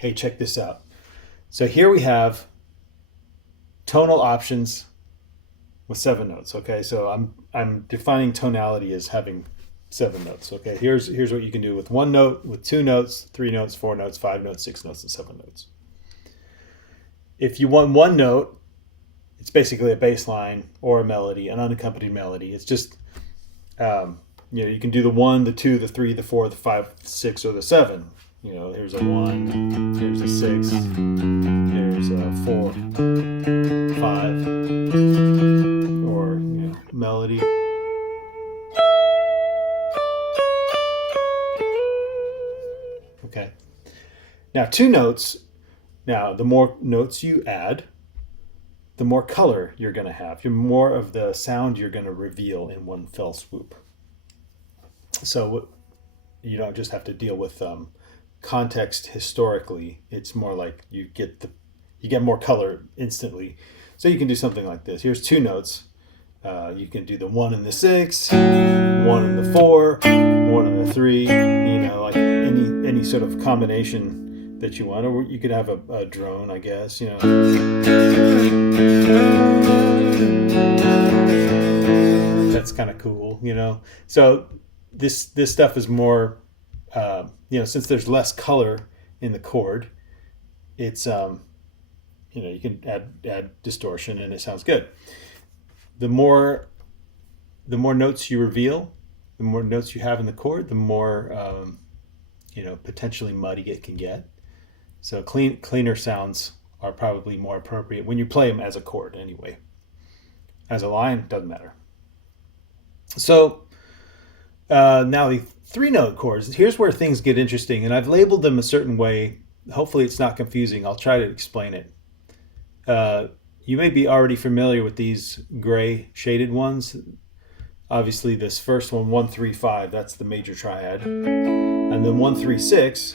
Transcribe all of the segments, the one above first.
hey, check this out. So here we have tonal options with 7 notes. Okay, so I'm defining tonality as having 7 notes. Okay, here's what you can do with 1 note, with 2 notes, 3 notes, 4 notes, 5 notes, 6 notes, and 7 notes. If you want 1 note, it's basically a bass line or a melody, an unaccompanied melody. It's just you can do the 1, the 2, the 3, the 4, the 5, the 6, or the 7. Here's a 1, here's a 6, here's a 4, 5, or melody. Okay. Now 2 notes. Now the more notes you add, the more color you're going to have. You're more of the sound you're going to reveal in one fell swoop. So you don't just have to deal with context historically. It's more like you get more color instantly. So you can do something like this. Here's 2 notes. You can do the 1 and the 6, 1 and the 4, 1 and the 3. Like any sort of combination that you want, or you could have a drone, I guess. That's kind of cool. So this stuff is more, since there's less color in the chord, it's you can add distortion and it sounds good. The more notes you reveal, the more notes you have in the chord, the more potentially muddy it can get. So cleaner sounds are probably more appropriate when you play them as a chord anyway. As a line, doesn't matter. So now the 3-note chords, here's where things get interesting, and I've labeled them a certain way. Hopefully it's not confusing. I'll try to explain it. You may be already familiar with these gray shaded ones. Obviously this first one, 1, 3, 5, that's the major triad. And then 1, 3, 6,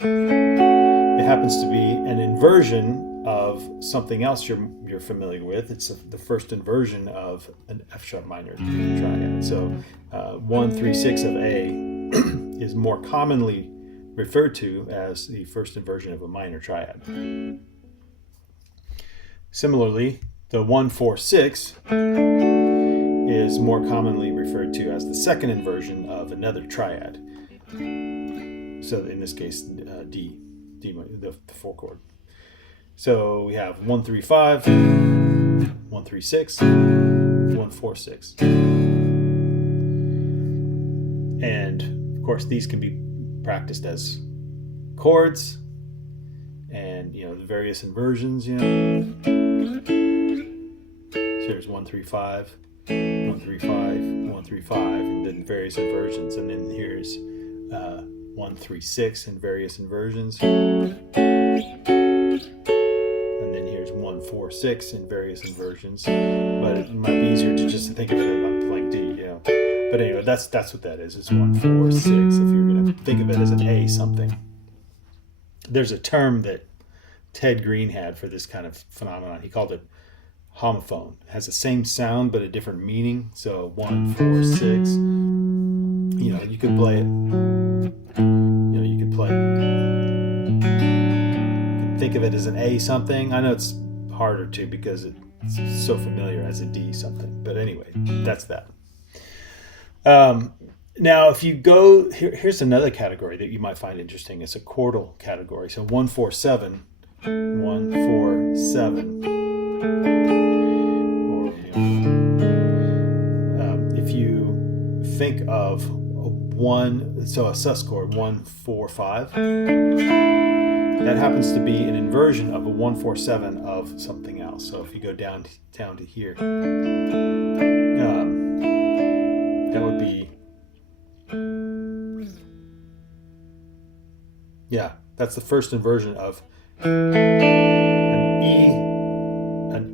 it happens to be an inversion of something else you're familiar with. It's the first inversion of an F sharp minor triad. So 1, 3, 6 of A is more commonly referred to as the first inversion of a minor triad. Similarly, the 1, 4, 6 is more commonly referred to as the second inversion of another triad. So in this case, D, the 4 chord. So we have 1, 3, 5, 1, 3, 6, 1, 4, 6. And of course, these can be practiced as chords and, the various inversions, So here's 1, 3, 5, 1, 3, 5, 1, 3, 5, and then various inversions. And then here's 1, 3, 6 and various inversions. And then here's 1, 4, 6 and various inversions. But it might be easier to just think of it like D, But anyway, that's what that is. It's 1, 4, 6 if you're going to think of it as an A something. There's a term that Ted Green had for this kind of phenomenon. He called it homophone. It has the same sound but a different meaning. So 1, 4, 6. You could play it. You can think of it as an A something. I know it's harder to because it's so familiar as a D something. But anyway, that's that. Now, if you go here's another category that you might find interesting. It's a chordal category. So 1, 4, 7, 1, 4, 7. Or if you think of a sus chord, 1, 4, 5. That happens to be an inversion of a 1, 4, 7 of something else. So if you go down to here, that would be, that's the first inversion of an E,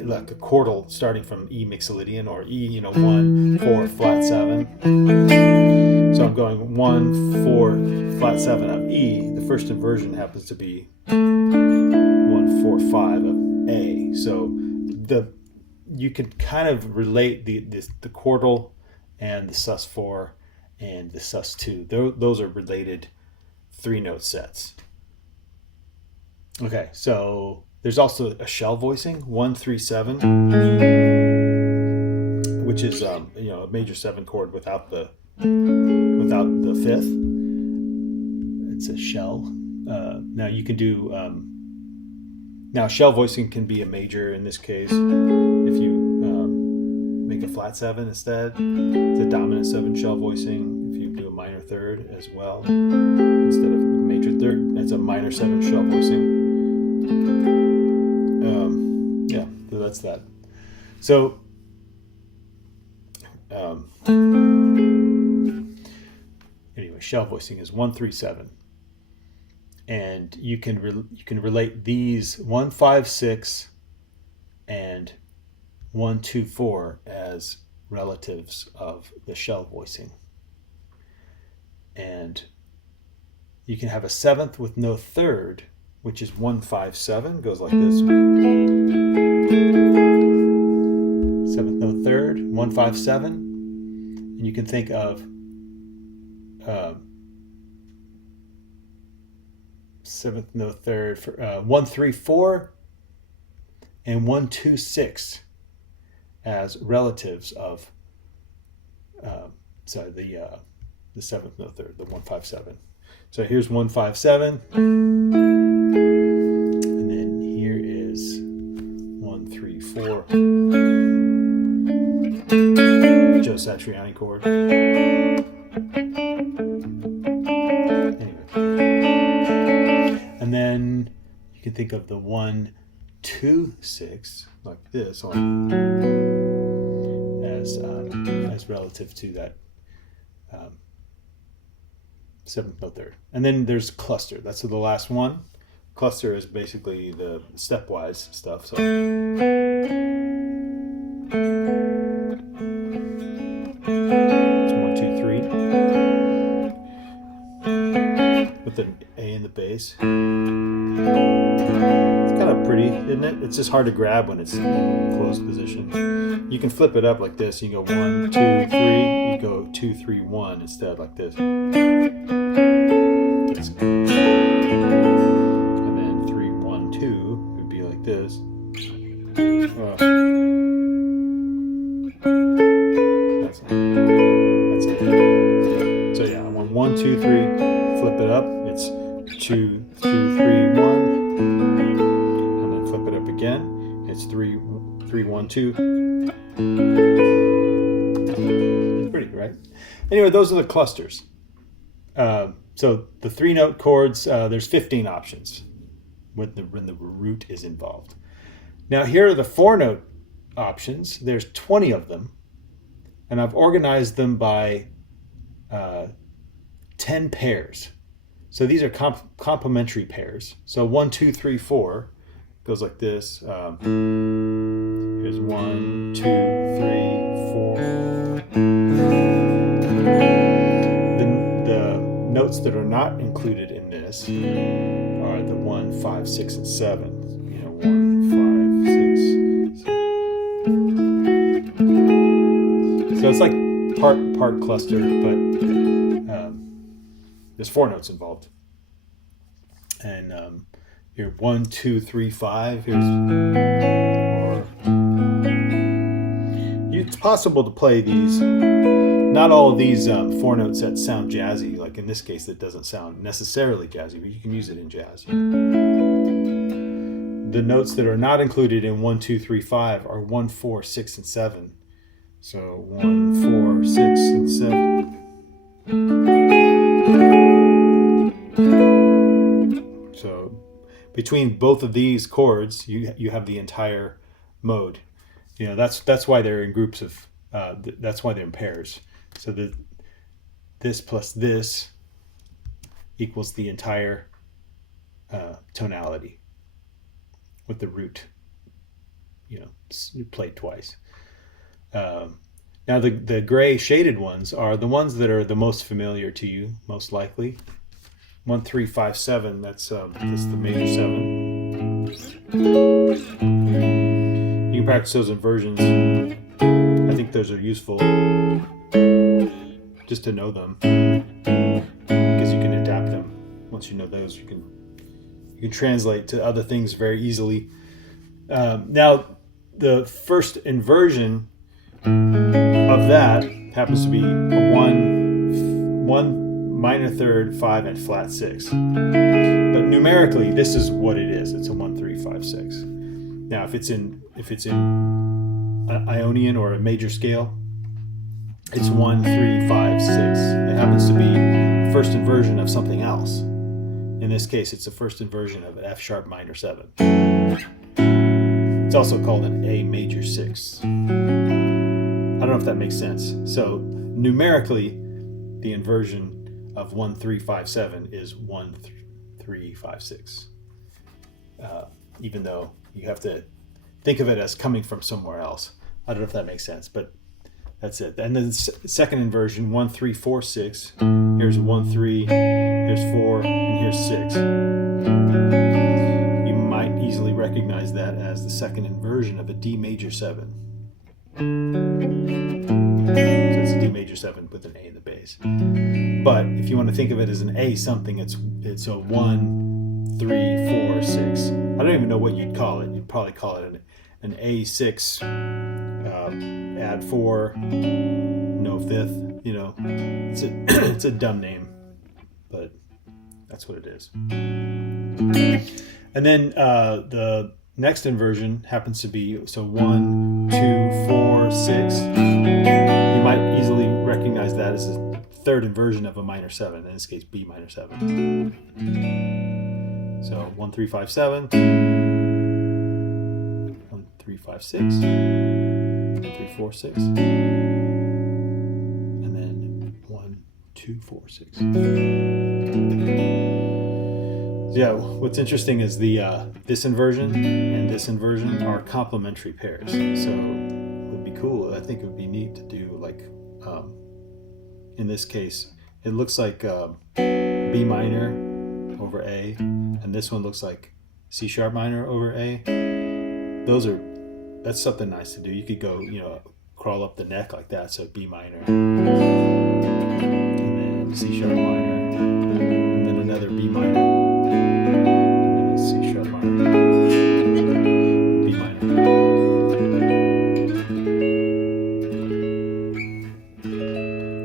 like a chordal starting from E mixolydian or E, 1, 4, flat 7. So I'm going 1, 4, flat 7 of E. The first inversion happens to be 1, 4, 5 of A. So you can kind of relate the chordal and the sus4 and the sus2. Those are related 3-note sets. Okay, so there's also a shell voicing, 1-3-7, which is a major 7 chord without the fifth. It's a shell. Now you can do now shell voicing can be a major in this case. If you make a flat 7 instead, it's a dominant 7 shell voicing. If you do a minor third as well instead of major third, that's a minor 7 shell voicing. Yeah, so that's that. So anyway, shell voicing is 1-3-7, and you can relate these 1-5-6 and 1-2-4 as relatives of the shell voicing, and you can have a 7th with no third, which is 1-5-7, goes like this. 7th no third, 1-5-7, and you can think of 7th no third for 1-3-4 and 1-2-6 as relatives of the 7th no third, the 1-5-7. So here's 1-5-7, and then here is 1-3-4, Joe Satriani chord. Anyway, and then you can think of the 1-2-6 like this as relative to that 7th no third. And then there's cluster. That's the last one. Cluster is basically the stepwise stuff. So it's 1-2-3 with an A in the bass. It's kind of pretty, isn't it? It's just hard to grab when it's in closed position. You can flip it up like this. You go 1-2-3. You go 2-3-1 instead, like this. And then 3-1-2 would be like this. That's it. So yeah, I want 1-2-3. Flip it up. It's 2-3-1. And then flip it up again. It's 3-1-2. Pretty, right? Anyway, those are the clusters. So the 3-note chords, there's 15 options when the root is involved. Now here are the 4-note options. There's 20 of them, and I've organized them by 10 pairs. So these are complementary pairs. So 1-2-3-4 goes like this. Here's 1-2-3-4. The notes that are not included in this are the 1-5-6 and 7. 1-5-6. So it's like part cluster, but there's 4 notes involved. And here 1-2-3-5. It's possible to play these. Not all of these 4 note sets sound jazzy. Like in this case, it doesn't sound necessarily jazzy, but you can use it in jazz. The notes that are not included in 1-2-3-5 are 1-4-6 and 7. So 1-4-6 and 7. So between both of these chords, you have the entire mode. That's why they're in groups of. That's why they're in pairs. So this plus this equals the entire tonality with the root, played twice. Now the gray shaded ones are the ones that are the most familiar to you, most likely. 1-3-5-7. That's the major 7. You can practice those inversions. I think those are useful just to know them, because you can adapt them. Once you know those, you can You can translate to other things very easily. Now, the first inversion of that happens to be a one minor third, 5, and flat 6. But numerically, this is what it is. It's a 1, 3, 5, 6. Now, if it's in an Ionian or a major scale, it's 1, 3, 5, 6. It happens to be the first inversion of something else. In this case, it's the first inversion of an F sharp minor 7. It's also called an A major 6. I don't know if that makes sense. So numerically, the inversion of 1, 3, 5, 7 is 1, 3, 5, 6. Even though you have to think of it as coming from somewhere else. I don't know if that makes sense, but that's it. And then second inversion, 1, 3, 4, 6. Here's 1, 3, here's 4, and here's 6. You might easily recognize that as the second inversion of a D major 7. So it's a D major 7 with an A in the bass. But if you want to think of it as an A something, it's a 1, 3, 4, 6. I don't even know what you'd call it. You'd probably call it an A6, add 4, no fifth. You know, it's a dumb name, but that's what it is. And then the next inversion happens to be 1, 2, 4, 6. You might easily recognize that as a third inversion of a minor 7. In this case, B minor 7. So 1, 3, 5, 7. 1, 3, 5, 6. 1, 3, 4, 6. And then 1, 2, 4, 6. Yeah, what's interesting is this inversion and this inversion are complementary pairs. So it would be cool. I think it would be neat to do like, in this case, it looks like B minor over A, and this one looks like C sharp minor over A. That's something nice to do. You could go, crawl up the neck like that. So B minor, and then C sharp minor, and then another B minor, and then a C sharp minor, B minor.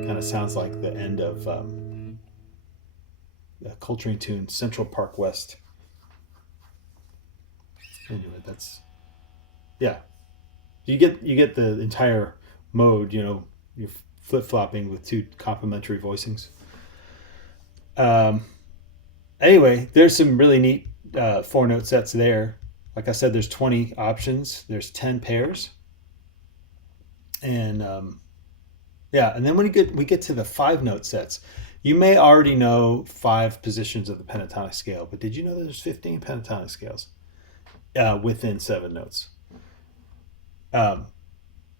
Kind of sounds like the end of the Coltrane tune, Central Park West. Anyway, yeah. You get the entire mode, you're flip-flopping with two complementary voicings. Anyway, there's some really neat 4-note sets there. Like I said, there's 20 options. There's 10 pairs. And and then when we get to the 5-note sets, you may already know 5 positions of the pentatonic scale, but did you know there's 15 pentatonic scales within 7 notes?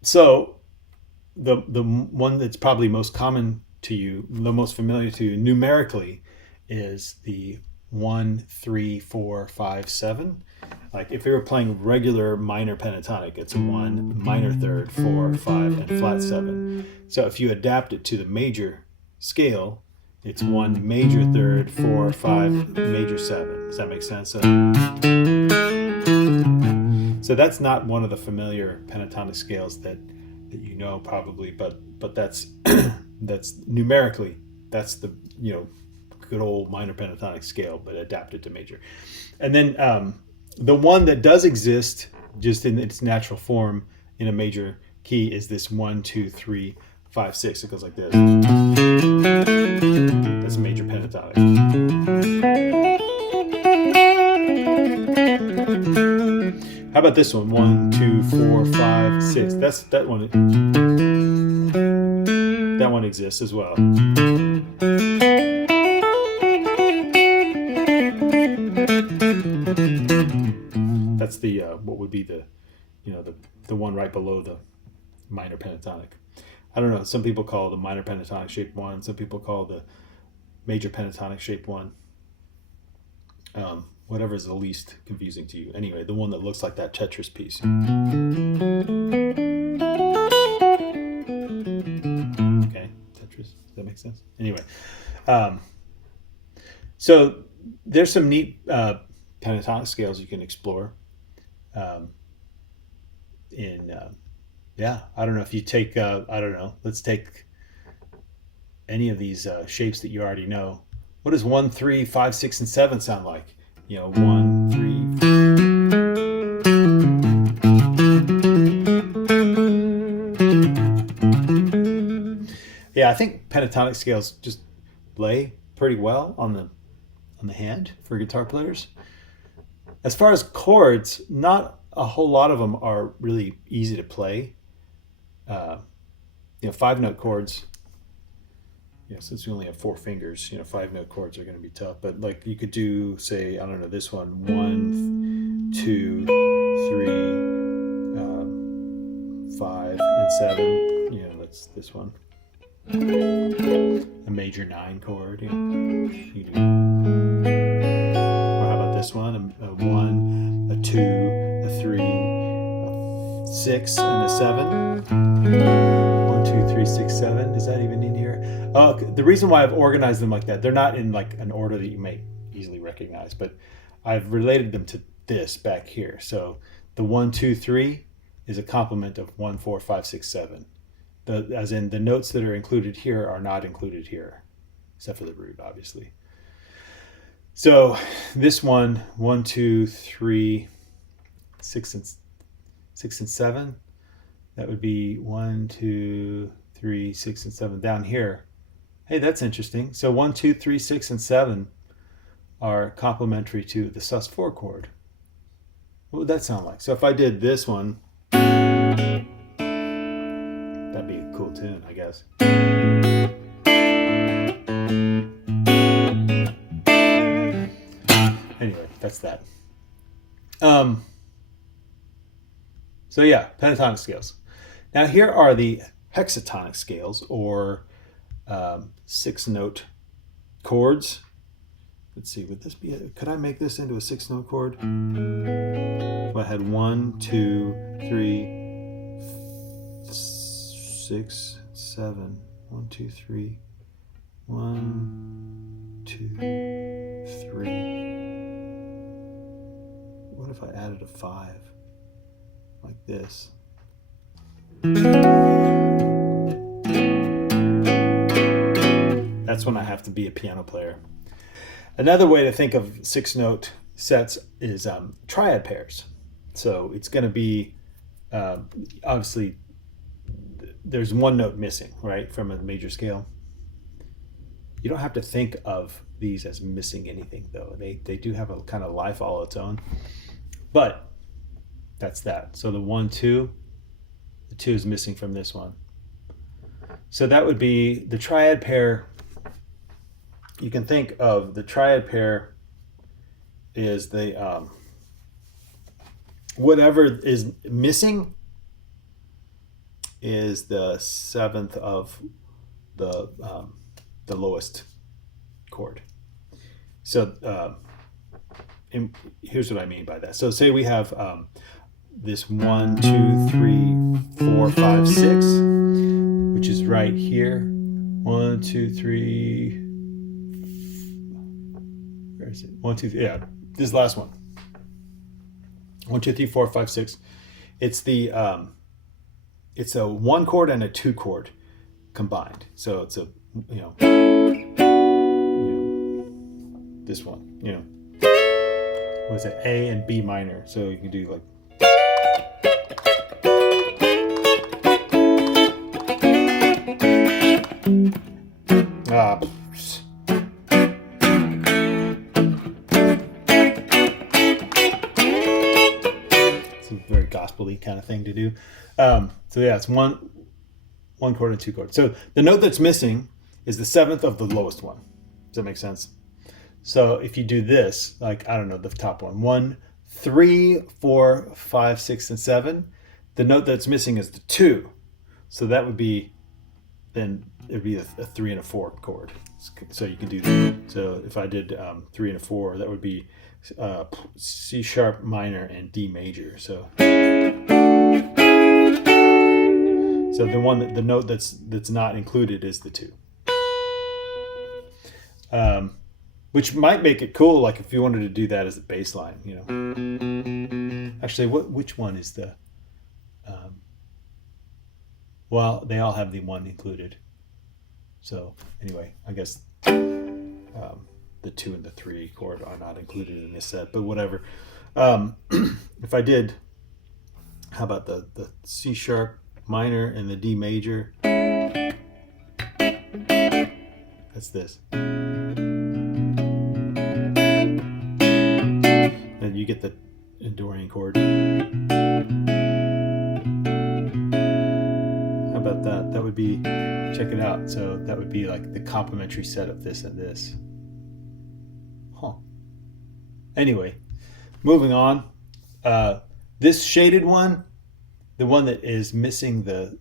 So the one that's probably most common to you, the most familiar to you numerically, is the 1, 3, 4, 5, 7. Like if we were playing regular minor pentatonic, it's a 1 minor third, 4, 5, and flat 7. So if you adapt it to the major scale, it's 1 major third, 4, 5, major 7. Does that make sense? So that's not one of the familiar pentatonic scales that you know probably, but that's that's numerically, that's the good old minor pentatonic scale, but adapted to major. And then the one that does exist just in its natural form in a major key is this 1, 2, 3, 5, 6. It goes like this. That's a major pentatonic. How about this one? 1, 2, 4, 5, 6. That one. That one exists as well. That's the what would be the one right below the minor pentatonic. I don't know. Some people call the minor pentatonic shape 1. Some people call the major pentatonic shape 1. Whatever is the least confusing to you. Anyway, the one that looks like that Tetris piece. Okay, Tetris. Does that make sense? Anyway, so there's some neat pentatonic scales you can explore. Yeah, I don't know if you take, I don't know, let's take any of these shapes that you already know. What does 1, 3, 5, 6, and 7 sound like? You know, 1, 3. Yeah, I think pentatonic scales just lay pretty well on the hand for guitar players. As far as chords, not a whole lot of them are really easy to play. You know, 5-note chords. Yeah, since we only have 4 fingers, you know, 5-note chords are going to be tough. But like you could do, say, I don't know, this one, 1, 2, 3, 5, and 7. You know, that's this one. A major 9 chord. Yeah. You do. Or how about this one? A 1, a 2, a 3, a 6, and a 7. 1, 2, 3, 6, 7. Is that even in here? The reason why I've organized them like that, they're not in like an order that you may easily recognize, but I've related them to this back here. So the 1, 2, 3 is a complement of 1, 4, 5, 6, 7. As in the notes that are included here are not included here, except for the root, obviously. So this one, 1, 2, 3, 6, and 7. That would be 1, 2, 3, 6, and 7 down here. Hey, that's interesting. So 1, 2, 3, 6, and 7 are complementary to the sus4 chord. What would that sound like? So if I did this one, that'd be a cool tune, I guess. Anyway, that's that. So yeah, pentatonic scales. Now here are the hexatonic scales, or 6-note chords. Let's see, would this be, could I make this into a 6-note chord? If I had 1, 2, 3, 6, 7, 1, 2, 3, 1, 2, 3. What if I added a 5? Like this. That's when I have to be a piano player. Another way to think of 6-note sets is triad pairs. So it's going to be, obviously, there's one note missing, right, from a major scale. You don't have to think of these as missing anything, though. They do have a kind of life all its own. But that's that. So the 1, 2, the 2 is missing from this one. So that would be the triad pair. You can think of the triad pair is the whatever is missing is the 7th of the lowest chord. So here's what I mean by that. So say we have this 1, 2, 3, 4, 5, 6, which is right here. 1, 2, 3. Where is it? 1, 2, 3. Yeah, this last one. 1, 2, 3, 4, 5, 6. It's the it's a 1 chord and a 2 chord combined. So it's a this one. What is it? A and B minor. So you can do like. It's a very gospel-y kind of thing to do. So yeah, it's one chord and 2 chords. So the note that's missing is the 7th of the lowest one. Does that make sense? So if you do this, like, I don't know, the top one, 1, 3, 4, 5, 6, and 7, the note that's missing is the 2. So that would be, then it would be a 3 and a 4 chord. So you can do that. So if I did 3 and a 4, that would be C sharp minor and D major. So the note that's not included is the 2. which might make it cool, like if you wanted to do that as a bass line, you know. Actually, which one is the? Well, they all have the one included. So anyway, I guess the 2 and the 3 chord are not included in this set, but whatever. If I did, how about the C sharp minor and the D major? That's this. And you get the Dorian chord. How about that? That would be, check it out. So that would be like the complementary set of this and this. Huh. Anyway, moving on. This shaded one, the one that is missing the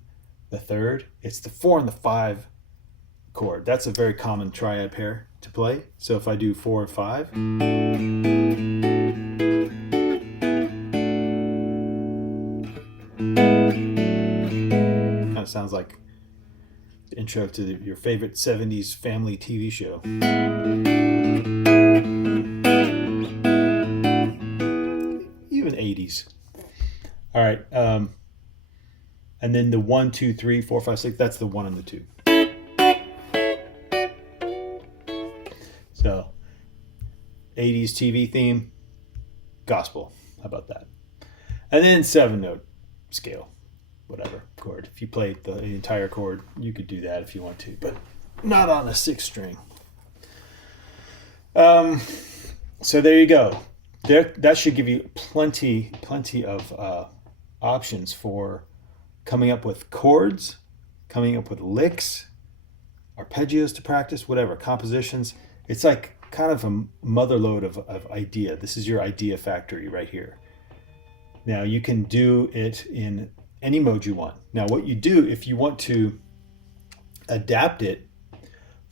third, it's the 4 and the 5 chord. That's a very common triad pair to play. So if I do 4 and 5, kind of sounds like the intro to your favorite 70s family TV show. Even 80s. All right. And then the 1, 2, 3, 4, 5, 6, that's the 1 and the 2. So 80s TV theme, gospel. How about that? And then 7-note scale, whatever chord. If you play the entire chord, you could do that if you want to, but not on a 6-string. So there you go. That should give you plenty of options for coming up with chords, coming up with licks, arpeggios to practice, whatever, compositions. It's like kind of a motherload of idea. This is your idea factory right here. Now you can do it in any mode you want. Now what you do if you want to adapt it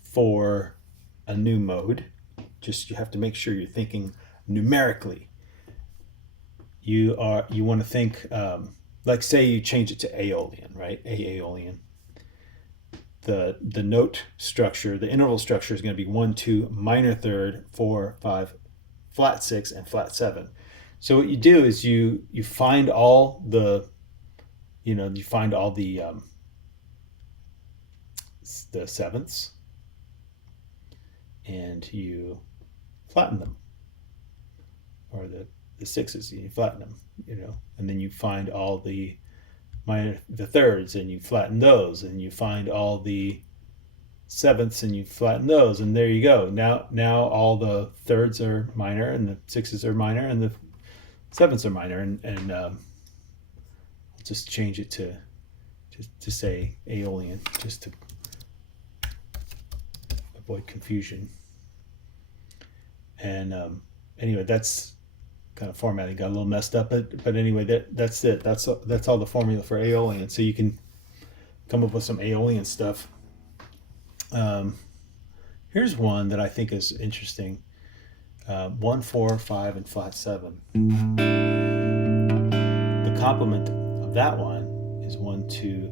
for a new mode, you have to make sure you're thinking numerically. You want to think, like say you change it to Aeolian, right? Aeolian. The note structure, the interval structure is going to be 1, 2, minor third, 4, 5, flat 6, and flat 7. So what you do is you find all the, the sevenths, and you flatten them, or the sixes, you flatten them, and then you find all the thirds, and you flatten those, and you find all the sevenths, and you flatten those, and there you go. Now all the thirds are minor, and the sixes are minor, and the sevenths are minor, and I'll just change it to say Aeolian, just to avoid confusion. And anyway, that's kind of formatting got a little messed up, but anyway, that's it. That's all the formula for Aeolian. So you can come up with some Aeolian stuff. Here's one that I think is interesting. 1, 4, 5, and flat 7. The complement of that one is 1, 2.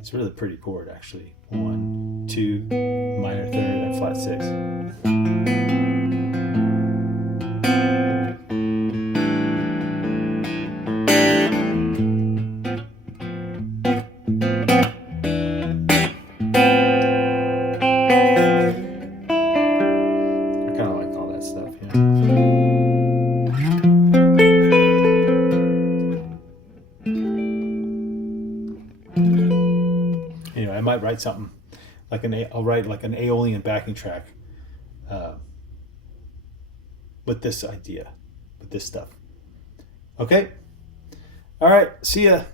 It's a really pretty chord, actually. 1, 2, minor third, and flat 6. Anyway, I might write something like I'll write like an Aeolian backing track with this idea, with this stuff. Okay. All right. See ya.